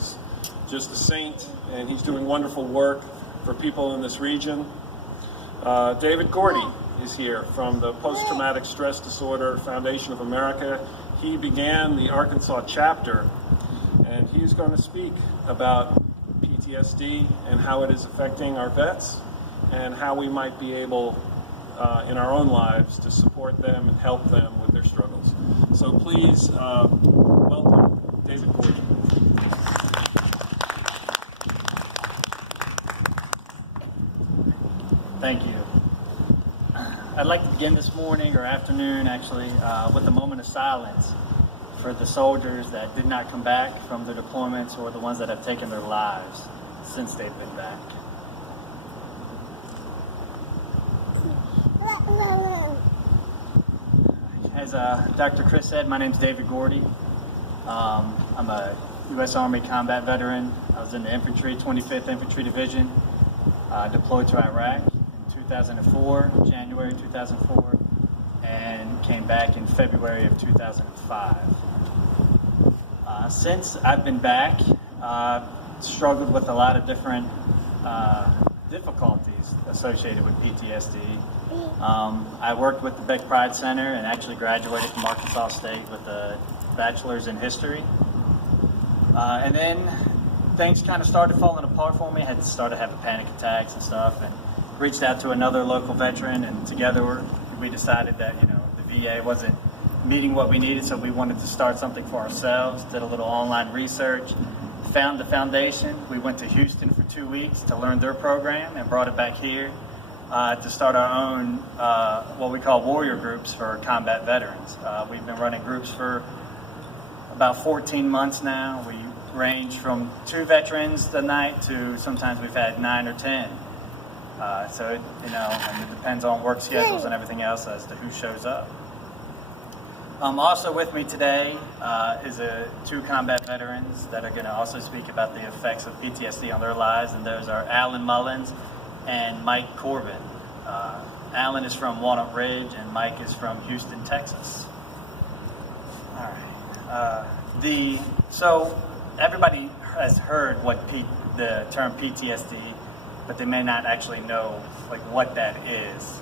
is just a saint, and he's doing wonderful work for people in this region. David Gordy is here from the Post-Traumatic Stress Disorder Foundation of America. He began the Arkansas chapter, and he's going to speak about PTSD and how it is affecting our vets and how we might be able in our own lives to support them and help them with their struggles. So please welcome David Gordy. Thank you. I'd like to begin this morning, or afternoon actually, with a moment of silence for the soldiers that did not come back from their deployments or the ones that have taken their lives since they've been back. As Dr. Chris said, my name's David Gordy. I'm a U.S. Army combat veteran. I was in the infantry, 25th Infantry Division, deployed to Iraq in 2004, January 2004, and came back in February of 2005. Since I've been back, struggled with a lot of different difficulties associated with PTSD. I worked with the Beck Pride Center and actually graduated from Arkansas State with a bachelor's in history. And then things kind of started falling apart for me. I had started having panic attacks and stuff, and reached out to another local veteran, and together we decided that, you know, the VA wasn't meeting what we needed, so we wanted to start something for ourselves. Did a little online research, found the foundation. We went to Houston for 2 weeks to learn their program and brought it back here to start our own, what we call warrior groups for combat veterans. We've been running groups for about 14 months now. We range from 2 veterans a night to sometimes we've had 9 or 10. So, you know, and it depends on work schedules and everything else as to who shows up. Also with me today is 2 combat veterans that are going to also speak about the effects of PTSD on their lives, and those are Alan Mullins and Mike Corbin. Alan is from Walnut Ridge, and Mike is from Houston, Texas. All right. So everybody has heard what the term PTSD, but they may not actually know like what that is.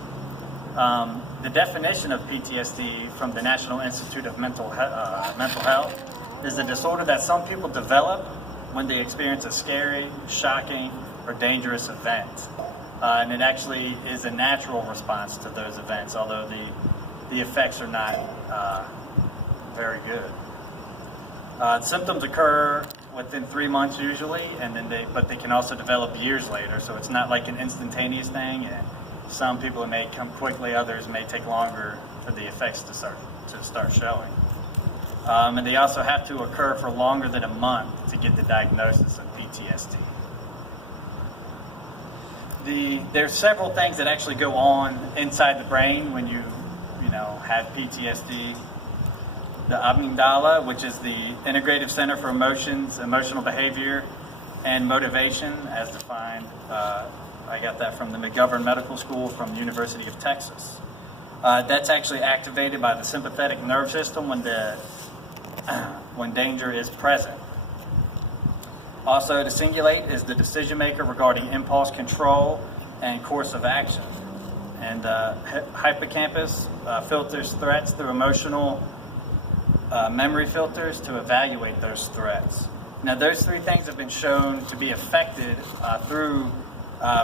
The definition of PTSD from the National Institute of Mental Health is a disorder that some people develop when they experience a scary, shocking, or dangerous event. And it actually is a natural response to those events, although the effects are not very good. Symptoms occur within 3 months usually, and then but they can also develop years later, so it's not like an instantaneous thing. And some people, it may come quickly, others may take longer for the effects to start showing. And they also have to occur for longer than a month to get the diagnosis of PTSD. There's several things that actually go on inside the brain when you have PTSD. The amygdala, which is the Integrative Center for Emotions, Emotional Behavior, and Motivation, as defined. I got that from the McGovern Medical School from the University of Texas. That's actually activated by the sympathetic nerve system when danger is present. Also, the cingulate is the decision maker regarding impulse control and course of action. And hippocampus filters threats through emotional memory filters to evaluate those threats. Now, those 3 things have been shown to be affected through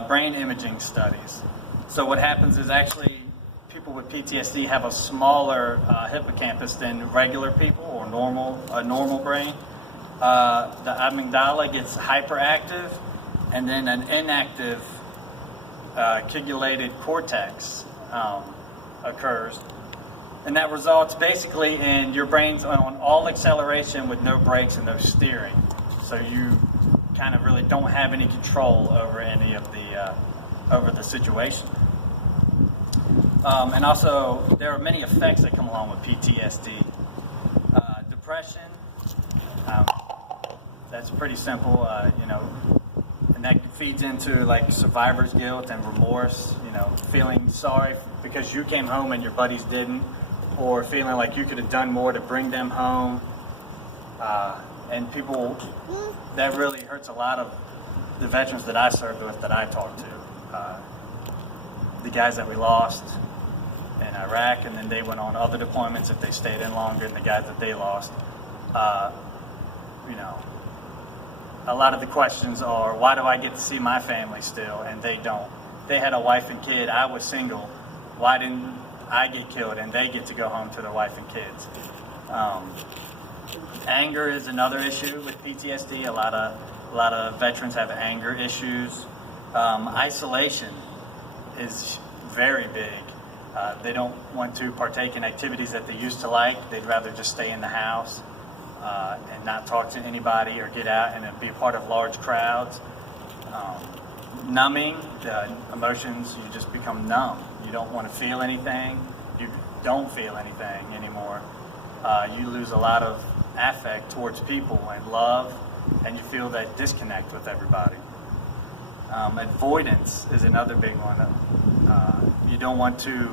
brain imaging studies. So what happens is actually people with PTSD have a smaller hippocampus than regular people or a normal brain. The amygdala gets hyperactive, and then an inactive cingulated cortex occurs. And that results basically in your brain's on all acceleration with no brakes and no steering. So you kind of really don't have any control over any of the situation. And also, there are many effects that come along with PTSD. Depression, that's pretty simple, and that feeds into like survivor's guilt and remorse, feeling sorry because you came home and your buddies didn't, or feeling like you could have done more to bring them home. And people, that really hurts a lot of the veterans that I served with, that I talked to. The guys that we lost in Iraq, and then they went on other deployments if they stayed in longer, and the guys that they lost. You know, a lot of the questions are, why do I get to see my family still and they don't? They had a wife and kid, I was single. Why didn't I get killed and they get to go home to their wife and kids? Anger is another issue with PTSD. A lot of veterans have anger issues. Isolation is very big. They don't want to partake in activities that they used to like. They'd rather just stay in the house and not talk to anybody or get out and be a part of large crowds. Numbing, the emotions, you just become numb. You don't want to feel anything. You don't feel anything anymore. You lose a lot of affect towards people and love, and you feel that disconnect with everybody. Avoidance is another big one. You don't want to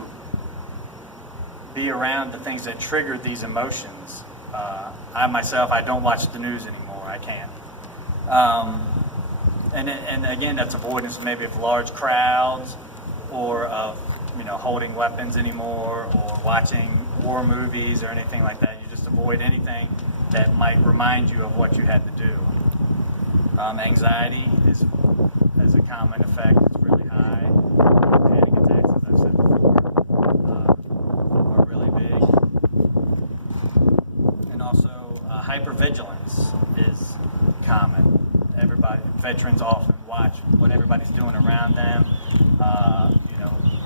be around the things that trigger these emotions. I myself, I don't watch the news anymore. I can't. And again, that's avoidance maybe of large crowds or of holding weapons anymore or watching war movies or anything like that. You just avoid anything that might remind you of what you had to do. Anxiety is a common effect. It's really high. Panic attacks, as I've said before, are really big. And also hypervigilance is common. Veterans often watch what everybody's doing around them.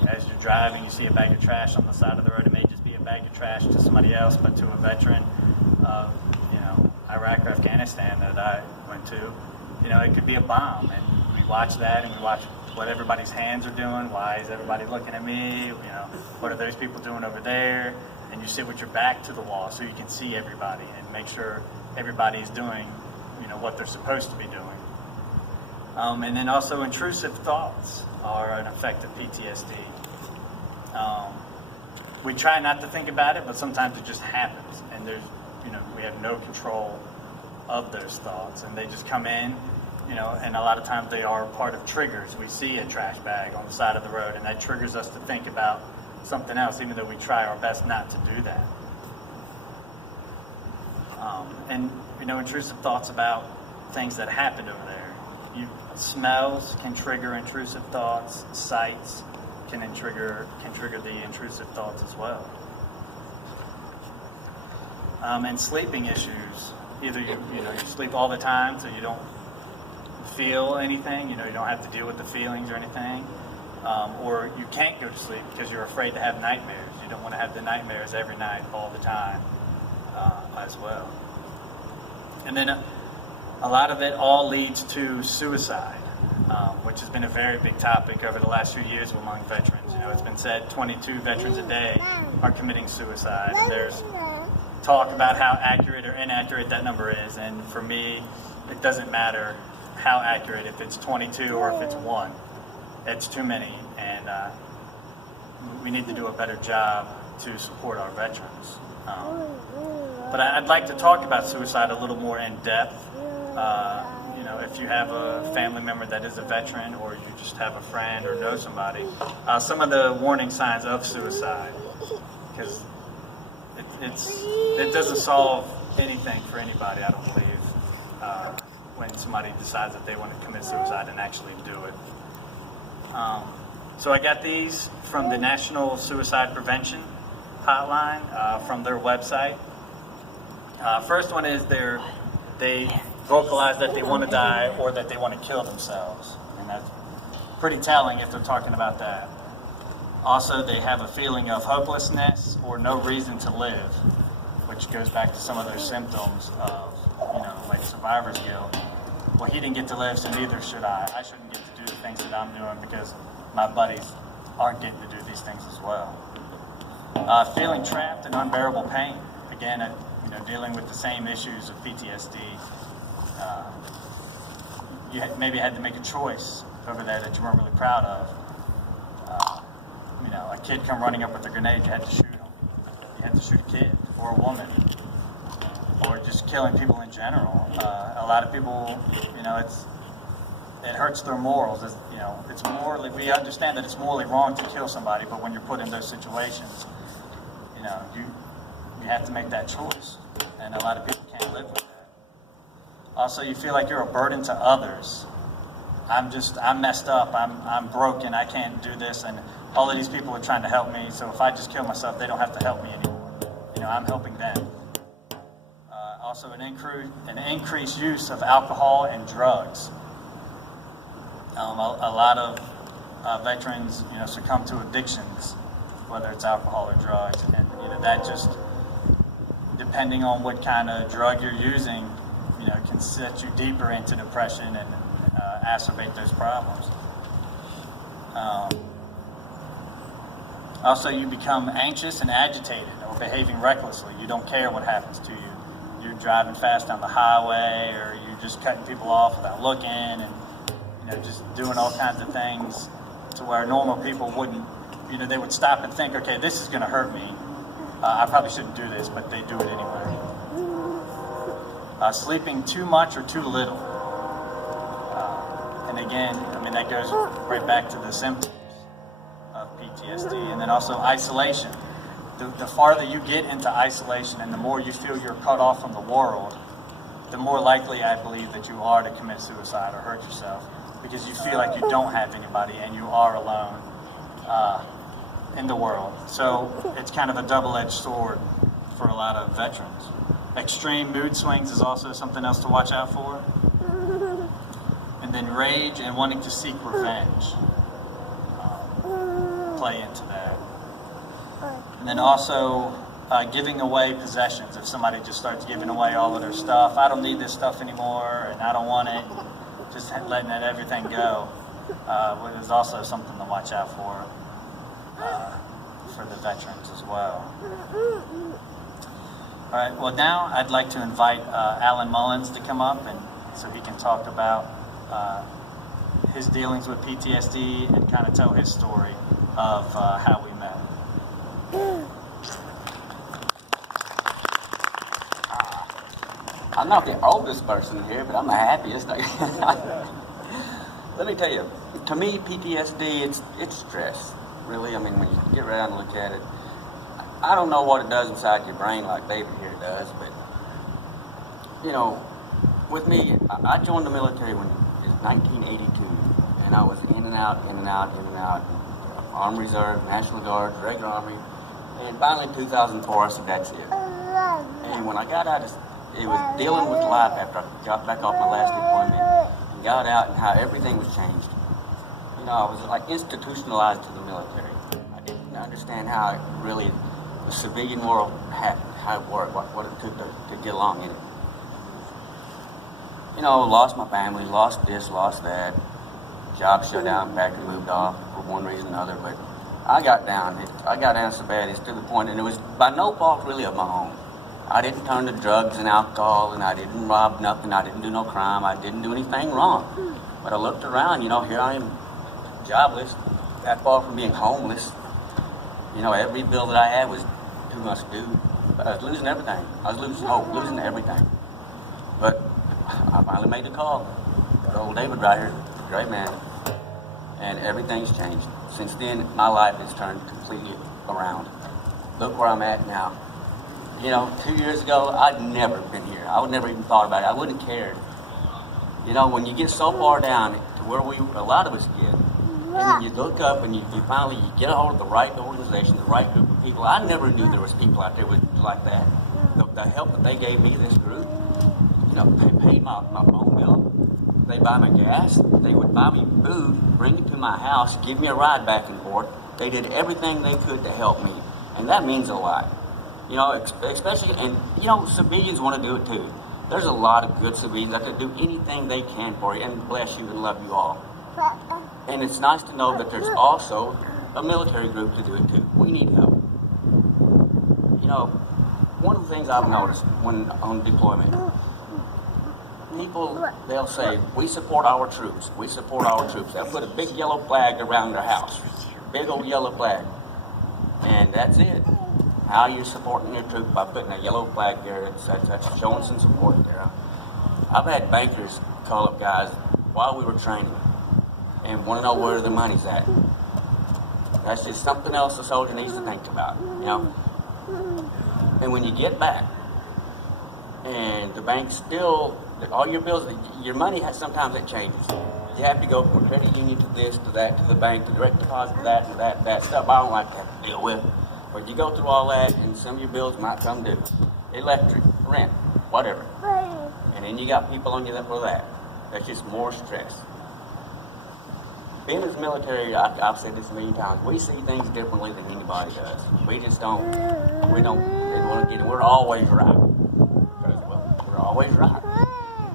As you're driving, you see a bag of trash on the side of the road. It may just be a bag of trash to somebody else, but to a veteran of Iraq or Afghanistan that I went to, it could be a bomb. And we watch that, and we watch what everybody's hands are doing. Why is everybody looking at me? What are those people doing over there? And you sit with your back to the wall so you can see everybody and make sure everybody's doing what they're supposed to be doing. And then also intrusive thoughts are an effect of PTSD. We try not to think about it, but sometimes it just happens, and we have no control of those thoughts, and they just come in, and a lot of times they are part of triggers. We see a trash bag on the side of the road, and that triggers us to think about something else, even though we try our best not to do that. And intrusive thoughts about things that happened over there. Smells can trigger intrusive thoughts. Sights can trigger the intrusive thoughts as well. And sleeping issues. Either you sleep all the time, so you don't feel anything. You don't have to deal with the feelings or anything. Or you can't go to sleep because you're afraid to have nightmares. You don't want to have the nightmares every night, all the time, as well. And then a lot of it all leads to suicide, which has been a very big topic over the last few years among veterans. It's been said 22 veterans a day are committing suicide. And there's talk about how accurate or inaccurate that number is. And for me, it doesn't matter how accurate, if it's 22 or if it's 1. It's too many. And we need to do a better job to support our veterans. But I'd like to talk about suicide a little more in depth. If you have a family member that is a veteran, or you just have a friend or know somebody, some of the warning signs of suicide, because it doesn't solve anything for anybody, I don't believe, when somebody decides that they want to commit suicide and actually do it. So I got these from the National Suicide Prevention Hotline from their website. First one is they vocalize that they want to die or that they want to kill themselves. And that's pretty telling if they're talking about that. Also, they have a feeling of hopelessness or no reason to live, which goes back to some of those symptoms of, like survivor's guilt. Well, he didn't get to live, so neither should I. I shouldn't get to do the things that I'm doing because my buddies aren't getting to do these things as well. Feeling trapped and unbearable pain. Again, dealing with the same issues of PTSD. You maybe had to make a choice over there that you weren't really proud of. A kid come running up with a grenade, you had to shoot him. You had to shoot a kid or a woman. or just killing people in general. A lot of people, it hurts their morals. It's morally, we understand that it's morally wrong to kill somebody, but when you're put in those situations, you have to make that choice, and a lot of people can't live with that. Also, you feel like you're a burden to others. I'm messed up, I'm broken, I can't do this, and all of these people are trying to help me, so if I just kill myself, they don't have to help me anymore. I'm helping them. Also, an increased use of alcohol and drugs. A lot of veterans, succumb to addictions, whether it's alcohol or drugs, and that just, depending on what kind of drug you're using, can set you deeper into depression and exacerbate those problems. Also, you become anxious and agitated or behaving recklessly. You don't care what happens to you. You're driving fast down the highway, or you're just cutting people off without looking, and just doing all kinds of things to where normal people wouldn't. They would stop and think, okay, this is going to hurt me. I probably shouldn't do this, but they do it anyway. Sleeping too much or too little. And again, that goes right back to the symptoms of PTSD. And then also isolation. The farther you get into isolation and the more you feel you're cut off from the world, the more likely I believe that you are to commit suicide or hurt yourself, because you feel like you don't have anybody and you are alone in the world. So it's kind of a double-edged sword for a lot of veterans. Extreme mood swings is also something else to watch out for. And then rage and wanting to seek revenge play into that. And then also giving away possessions. If somebody just starts giving away all of their stuff, I don't need this stuff anymore and I don't want it, just letting everything go, is also something to watch out for the veterans as well. All right, well now I'd like to invite Alan Mullins to come up and so he can talk about his dealings with PTSD and kind of tell his story of how we met. I'm not the oldest person here, but I'm the happiest. Let me tell you, to me, PTSD, it's stress, really. When you get around and look at it, I don't know what it does inside your brain like David here does, but, with me, I joined the military when it was 1982, and I was in and out, Army Reserve, National Guard, regular Army, and finally in 2004, I said, that's it. And when I got out, it was dealing with life after I got back off my last deployment and got out and how everything was changed. I was like institutionalized to the military. I didn't understand how it really, the civilian world, how it worked, what it took to get along in it. Lost my family, lost this, lost that. Job shut down, factory moved off for one reason or another, but I got down so bad, it's to the point, and it was by no fault really of my own. I didn't turn to drugs and alcohol, and I didn't rob nothing, I didn't do no crime, I didn't do anything wrong. But I looked around, here I am, jobless, that far from being homeless. Every bill that I had was too much due, but I was losing everything. I was losing hope, losing everything. But I finally made the call. Got old David right here, great man. And everything's changed. Since then, my life has turned completely around. Look where I'm at now. 2 years ago, I'd never been here. I would never even thought about it. I wouldn't have cared. When you get so far down to where a lot of us get, and then you look up and you finally get a hold of the right organization, the right group of people. I never knew there was people out there like that. The help that they gave me, this group, they paid my phone bill. They buy my gas. They would buy me food, bring it to my house, give me a ride back and forth. They did everything they could to help me, and that means a lot. Especially, and civilians want to do it too. There's a lot of good civilians that can do anything they can for you and bless you and love you all. And it's nice to know that there's also a military group to do it too. We need help. One of the things I've noticed when on deployment, people, they'll say, we support our troops. We support our troops. They'll put a big yellow flag around their house. Big old yellow flag. And that's it. how you're supporting your troop by putting a yellow flag there. That's showing some support there. I've had bankers call up guys while we were training and want to know where the money's at. That's just something else a soldier needs to think about, you know. And when you get back, and the bank still, all your bills, your money has, sometimes it changes. You have to go from a credit union to this, to that, to the bank, to direct deposit, to that stuff I don't like to have to deal with. But you go through all that, and some of your bills might come due. Electric, rent, whatever. And then you got people on you that for that. That's just more stress. Being in the military, I've said this a million times, we see things differently than anybody does. We just don't, we're always right. Well, we're always right.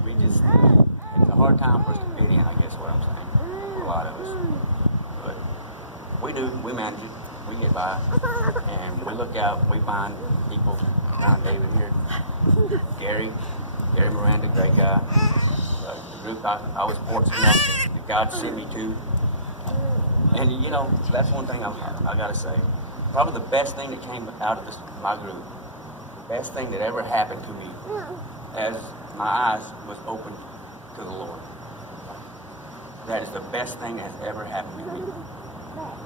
We just, it's a hard time for us to fit in, I guess what I'm saying, for a lot of us. But we manage it, we get by, and we look out, we find people, around David here, Gary Miranda, great guy. The group I was fortunate enough that God sent me to. And you know, that's one thing I gotta say. Probably the best thing that came out of my group, the best thing that ever happened to me, as my eyes was opened to the Lord. That is the best thing that has ever happened to me.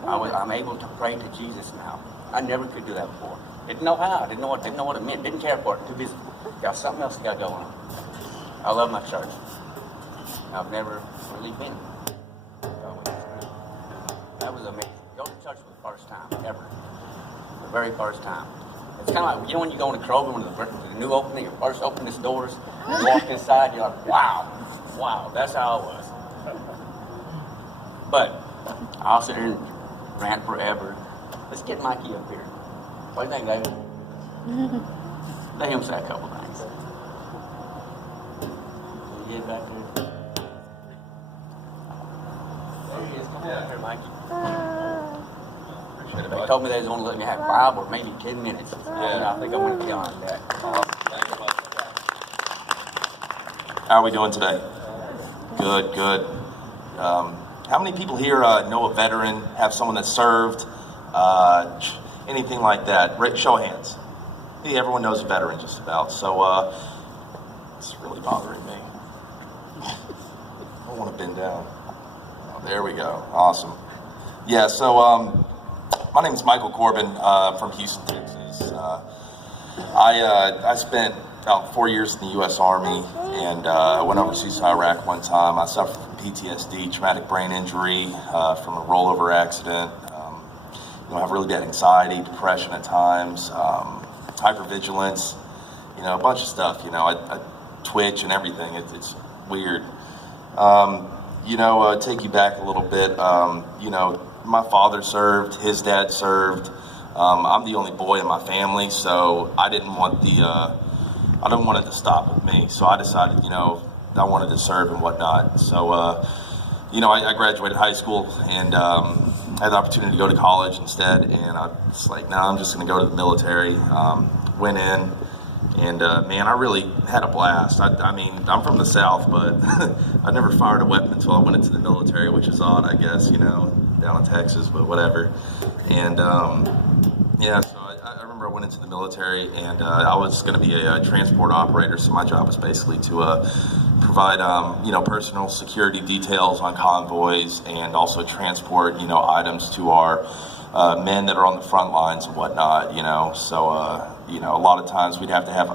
I'm able to pray to Jesus now. I never could do that before. Didn't know how. Didn't know what it meant. Didn't care for it. Too busy. Got something else you got going on. I love my church. I've never really been. That was amazing. Go to church for the first time ever. The very first time. It's kind of like, you know, when you go into Kroger, when the new opening, you first open these doors, you walk inside, you're like, wow, that's how it was. But I'll sit here and rant forever. Let's get Mikey up here. What do you think, David? Let him say a couple things. Can you get back there? There he is. Come on up here, Mikey. They told me they was going to let me have 5 or maybe 10 minutes. I think I went beyond that. How are we doing today? Good. How many people here know a veteran, have someone that served, anything like that? Show of hands. Hey, everyone knows a veteran just about. So it's really bothering me. I don't want to bend down. Oh, there we go. Awesome. Yeah, so my name is Michael Corbin from Houston, Texas. I spent about 4 years in the U.S. Army, and I went overseas to Iraq one time. I suffered from PTSD, traumatic brain injury, from a rollover accident. I have really bad anxiety, depression at times, hypervigilance, a bunch of stuff. I twitch and everything. It's weird. Take you back a little bit. My father served, his dad served. I'm the only boy in my family, so I didn't want it to stop with me. So I decided, I wanted to serve and whatnot. So, I graduated high school and had the opportunity to go to college instead. And I was like, no, I'm just going to go to the military. Went in, and man, I really had a blast. I'm from the South, but I never fired a weapon until I went into the military, which is odd, I guess, down in Texas, but whatever. And so I remember I went into the military, and I was going to be a transport operator. So my job was basically to provide personal security details on convoys, and also transport items to our men that are on the front lines and whatnot. So a lot of times we'd have to have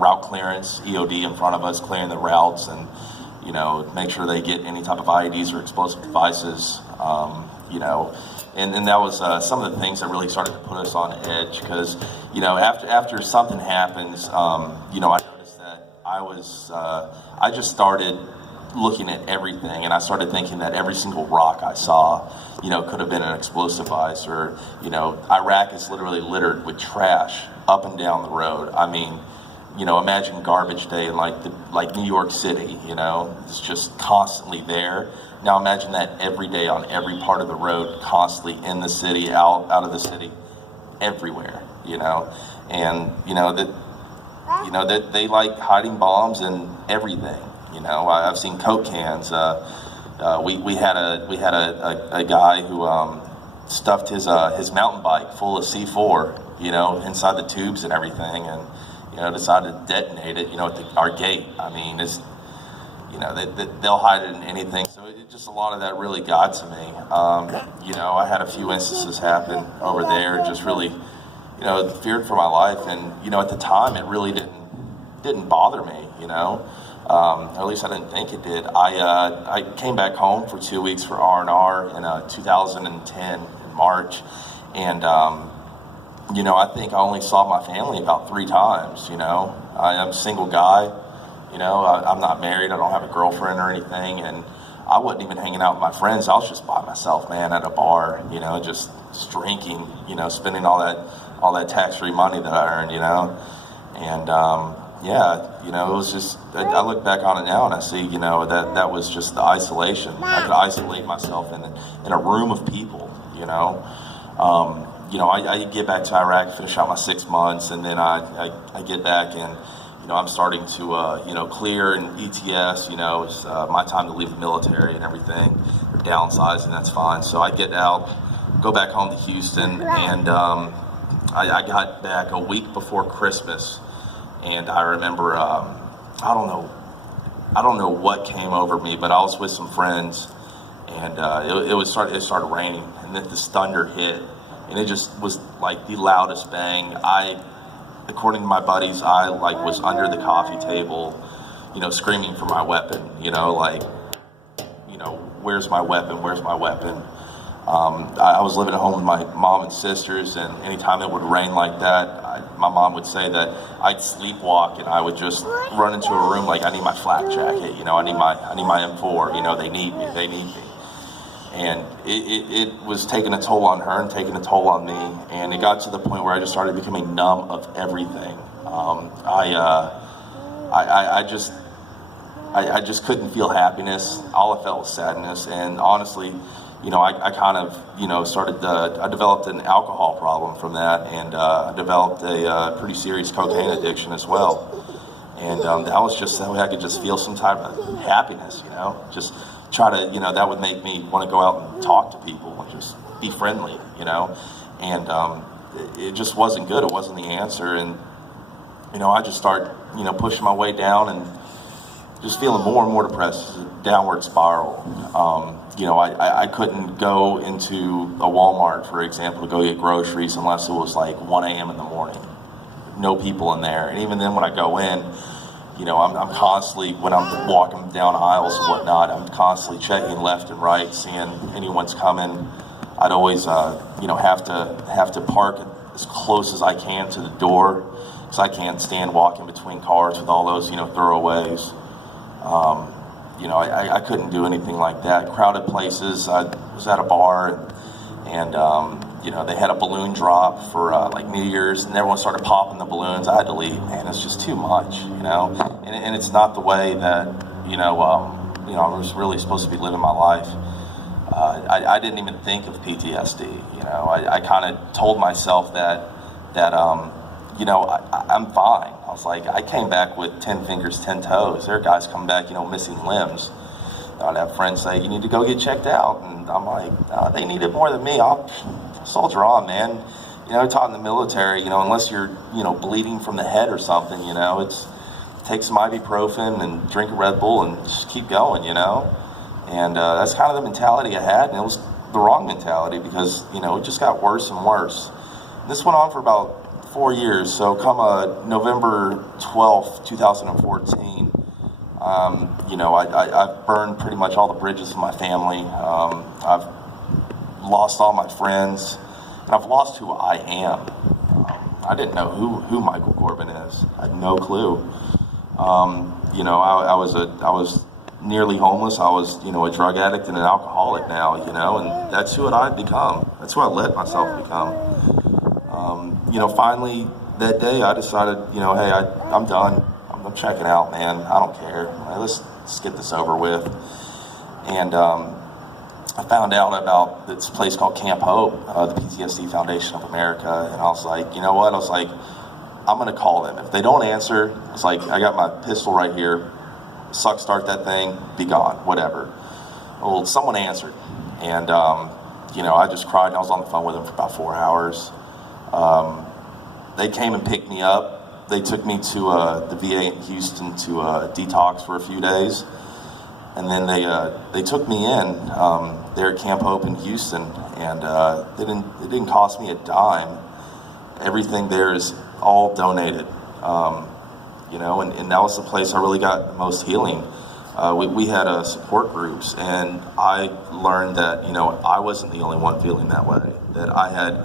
route clearance, EOD, in front of us, clearing the routes, and make sure they get any type of IEDs or explosive devices. And that was some of the things that really started to put us on edge, because after something happens, I noticed that I just started looking at everything, and I started thinking that every single rock I saw could have been an explosive device. Or Iraq is literally littered with trash up and down the road. Imagine garbage day in like New York City. It's just constantly there. Now imagine that every day on every part of the road, constantly in the city, out of the city, everywhere. And that they like hiding bombs and everything. I've seen Coke cans. We had a guy who stuffed his mountain bike full of C4 you know, inside the tubes and everything, and, you know, decided to detonate it, you know, at our gate. I mean, it's, you know, they'll hide it in anything. So it just, a lot of that really got to me. You know, I had a few instances happen over there, just really, you know, feared for my life. And, you know, at the time, it really didn't bother me, you know. Or at least I didn't think it did. I came back home for 2 weeks for R&R in 2010 in March. And, you know, I think I only saw my family about 3 times, you know. I'm a single guy. You know, I'm not married. I don't have a girlfriend or anything, and I wasn't even hanging out with my friends. I was just by myself, man, at a bar. You know, just drinking. You know, spending all that tax-free money that I earned. You know, and yeah, you know, it was just. I look back on it now and I see, you know, that was just the isolation. I could isolate myself in a room of people. You know, I get back to Iraq, finish out my 6 months, and then I get back and. You know, I'm starting to, you know, clear and ETS, you know, it's my time to leave the military and everything. They're downsizing, that's fine. So I get out, go back home to Houston, and I got back a week before Christmas. And I remember, I don't know what came over me, but I was with some friends, and it started raining, and then this thunder hit, and it just was like the loudest bang. According to my buddies, I was under the coffee table, you know, screaming for my weapon, you know, like, you know, where's my weapon? Where's my weapon? I was living at home with my mom and sisters, and anytime it would rain like that, my mom would say that I'd sleepwalk, and I would just run into a room like, I need my flak jacket, you know, I need my M4, you know, they need me. And it was taking a toll on her and taking a toll on me. And it got to the point where I just started becoming numb of everything. I just couldn't feel happiness. All I felt was sadness. And honestly, you know, I kind of, you know, I developed an alcohol problem from that. And I developed a pretty serious cocaine addiction as well. And that was just so I could just feel some type of happiness, you know, just try to, you know, that would make me want to go out and talk to people and just be friendly, you know, and it just wasn't good. It wasn't the answer. And, you know, I just started, you know, pushing my way down and just feeling more and more depressed, downward spiral. You know, I couldn't go into a Walmart, for example, to go get groceries unless it was like 1 a.m. in the morning. No people in there. And even then when I go in, you know, I'm constantly, when I'm walking down aisles and whatnot, I'm constantly checking left and right, seeing anyone's coming. I'd always, you know, have to park as close as I can to the door, because I can't stand walking between cars with all those, you know, throwaways. You know, I couldn't do anything like that. Crowded places. I was at a bar, and you know, they had a balloon drop for like New Year's, and everyone started popping the balloons. I had to leave. Man, it's just too much, you know. And it's not the way that, you know, I was really supposed to be living my life. I didn't even think of PTSD. You know, I kind of told myself that you know, I'm fine. I was like, I came back with 10 fingers, 10 toes. There are guys coming back, you know, missing limbs. I'd have friends say, you need to go get checked out. And I'm like, they need it more than me. I'll soldier on, man. You know, taught in the military, you know, unless you're, you know, bleeding from the head or something, you know, take some ibuprofen and drink a Red Bull and just keep going, you know. And that's kind of the mentality I had. And it was the wrong mentality, because, you know, it just got worse and worse. This went on for about 4 years. So come November 12th, 2014, you know, I've burned pretty much all the bridges of my family. I've lost all my friends, and I've lost who I am. I didn't know who Michael Corbin is. I had no clue. You know, I was nearly homeless. I was, you know, a drug addict and an alcoholic now, you know, and that's who I've become. That's who I let myself become. You know, finally that day I decided, you know, hey, I'm done. I'm checking out, man. I don't care. Let's get this over with. And I found out about this place called Camp Hope, the PTSD Foundation of America, and I was like, you know what? I was like, I'm going to call them. If they don't answer, it's like, I got my pistol right here. Suck, start that thing, be gone, whatever. Well, someone answered, and you know, I just cried. And I was on the phone with them for about 4 hours. they came and picked me up. They took me to the VA in Houston to detox for a few days. And then they took me in there at Camp Hope in Houston, and it didn't cost me a dime. Everything there is all donated, and that was the place I really got the most healing. We had support groups, and I learned that I wasn't the only one feeling that way. That I had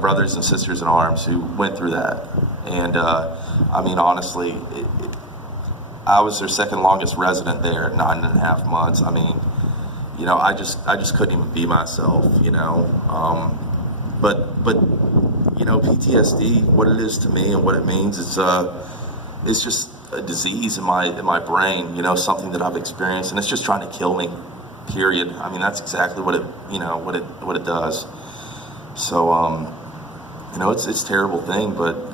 brothers and sisters in arms who went through that, and honestly. I was their second longest resident there, 9.5 months. I just couldn't even be myself, But PTSD, what it is to me and what it means, it's just a disease in my brain, something that I've experienced, and it's just trying to kill me. Period. That's exactly what it does. So, it's a terrible thing, but,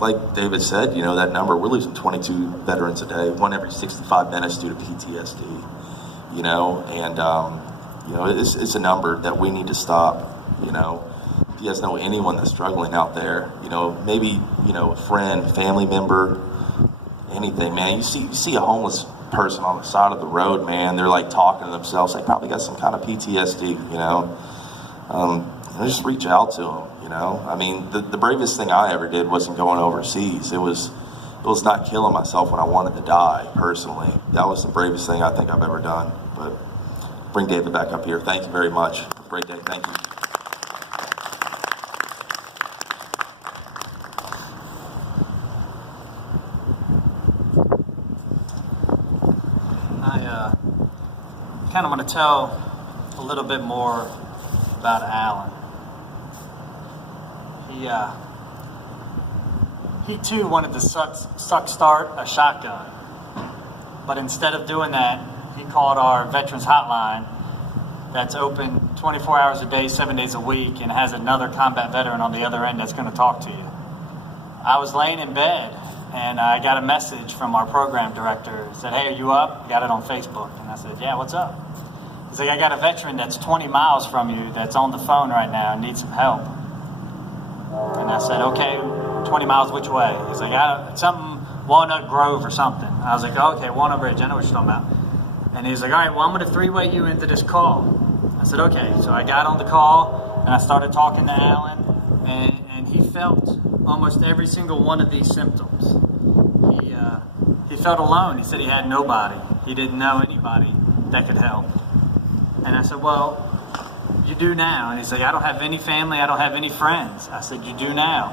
like David said, that number, we're losing 22 veterans a day, one every 65 minutes due to PTSD, and, it's a number that we need to stop, If you guys know anyone that's struggling out there, maybe, a friend, family member, anything, man, you see a homeless person on the side of the road, man, they're like talking to themselves, they probably got some kind of PTSD, just reach out to them. The bravest thing I ever did wasn't going overseas. It was not killing myself when I wanted to die, personally. That was the bravest thing I think I've ever done. But bring David back up here. Thank you very much. Have a great day. Thank you. I kind of want to tell a little bit more about Alan. He too wanted to start a shotgun, but instead of doing that, he called our veterans hotline that's open 24 hours a day, 7 days a week, and has another combat veteran on the other end that's going to talk to you. I was laying in bed, and I got a message from our program director. He said, "Hey, are you up?" I got it on Facebook, and I said, "Yeah, what's up?" He's like, "I got a veteran that's 20 miles from you that's on the phone right now and needs some help." And I said, "Okay, 20 miles which way?" He's like, "Something, Walnut Grove or something." I was like, "Oh, okay, Walnut Ridge, I know what you're talking about." And he's like, "All right, well, I'm going to three-way you into this call." I said, "Okay." So I got on the call, and I started talking to Alan, and he felt almost every single one of these symptoms. He felt alone. He said he had nobody. He didn't know anybody that could help. And I said, "Well, you do now." And he's like, "I don't have any family. I don't have any friends." I said, "You do now."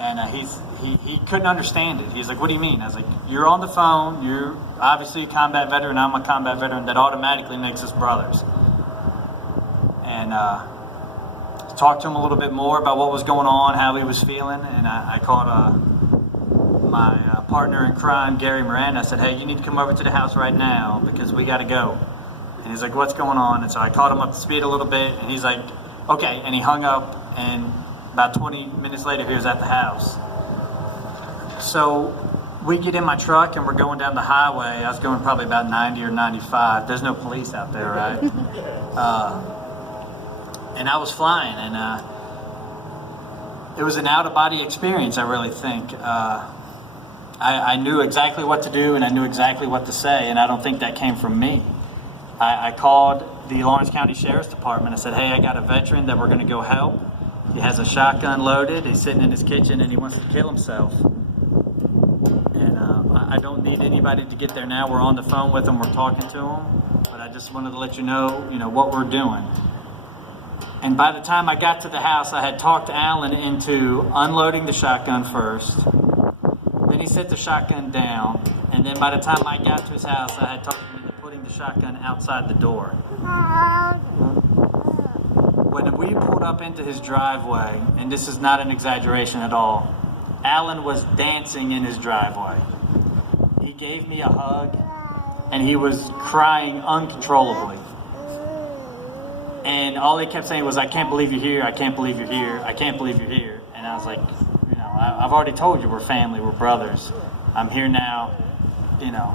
And he couldn't understand it. He's like, "What do you mean?" I was like, "You're on the phone. You're obviously a combat veteran. I'm a combat veteran. That automatically makes us brothers." And talked to him a little bit more about what was going on, how he was feeling. And I called my partner in crime, Gary Moran. I said, "Hey, you need to come over to the house right now because we got to go." And he's like, "What's going on?" And so I called him up to speed a little bit, and he's like, "Okay." And he hung up, and about 20 minutes later, he was at the house. So we get in my truck, and we're going down the highway. I was going probably about 90 or 95. There's no police out there, right? And I was flying, and it was an out-of-body experience, I really think. I knew exactly what to do, and I knew exactly what to say, and I don't think that came from me. I called the Lawrence County Sheriff's Department. I said, "Hey, I got a veteran that we're going to go help. He has a shotgun loaded. He's sitting in his kitchen, and he wants to kill himself. And I don't need anybody to get there now. We're on the phone with him. We're talking to him. But I just wanted to let you know what we're doing." And by the time I got to the house, I had talked Alan into unloading the shotgun first. Then he set the shotgun down. And then by the time I got to his house, I had talked him into putting the shotgun outside the door. When we pulled up into his driveway, and this is not an exaggeration at all, Alan was dancing in his driveway. He gave me a hug, and he was crying uncontrollably. And all he kept saying was, "I can't believe you're here. I can't believe you're here. I can't believe you're here." And I was like, I've already told you we're family, we're brothers. I'm here now.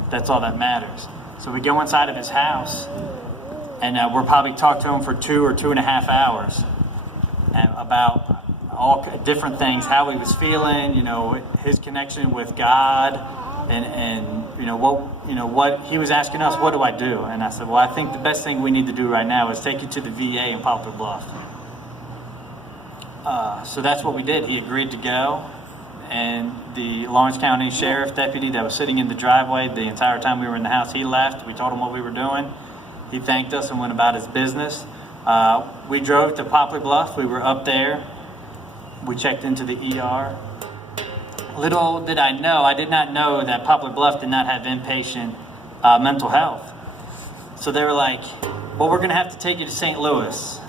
That's all that matters. So we go inside of his house, and we're probably talked to him for 2 or 2.5 hours about all different things, how he was feeling, his connection with God, and what he was asking us, what do I do? And I said, well, I think the best thing we need to do right now is take you to the VA in Poplar Bluff. So that's what we did. He agreed to go, and the Lawrence County Sheriff deputy that was sitting in the driveway the entire time we were in the house, he left. We told him what we were doing. He thanked us and went about his business. We drove to Poplar Bluff. We were up there. We checked into the ER. Little did I know, I did not know that Poplar Bluff did not have inpatient mental health. So they were like, well, we're going to have to take you to St. Louis.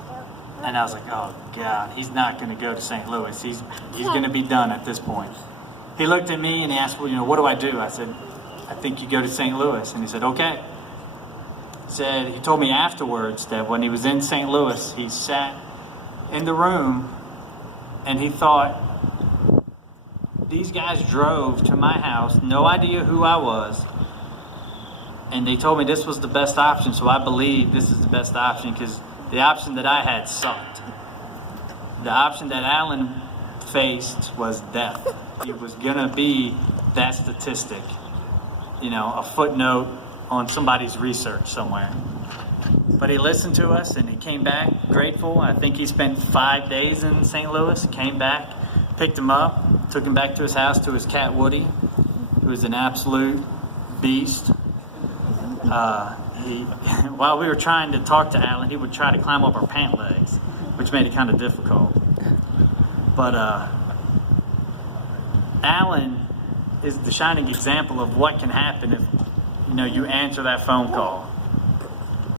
And I was like, oh, God, he's not going to go to St. Louis. He's going to be done at this point. He looked at me and he asked, well, what do I do? I said, I think you go to St. Louis. And he said, okay. He told me afterwards that when he was in St. Louis, he sat in the room and he thought, these guys drove to my house, no idea who I was, and they told me this was the best option, so I believe this is the best option because the option that I had sucked. The option that Alan faced was death. He was going to be that statistic, a footnote on somebody's research somewhere. But he listened to us and he came back grateful. I think he spent 5 days in St. Louis, came back, picked him up, took him back to his house to his cat Woody, who was an absolute beast. While we were trying to talk to Alan, he would try to climb up our pant legs, which made it kind of difficult. But Alan is the shining example of what can happen if you answer that phone call.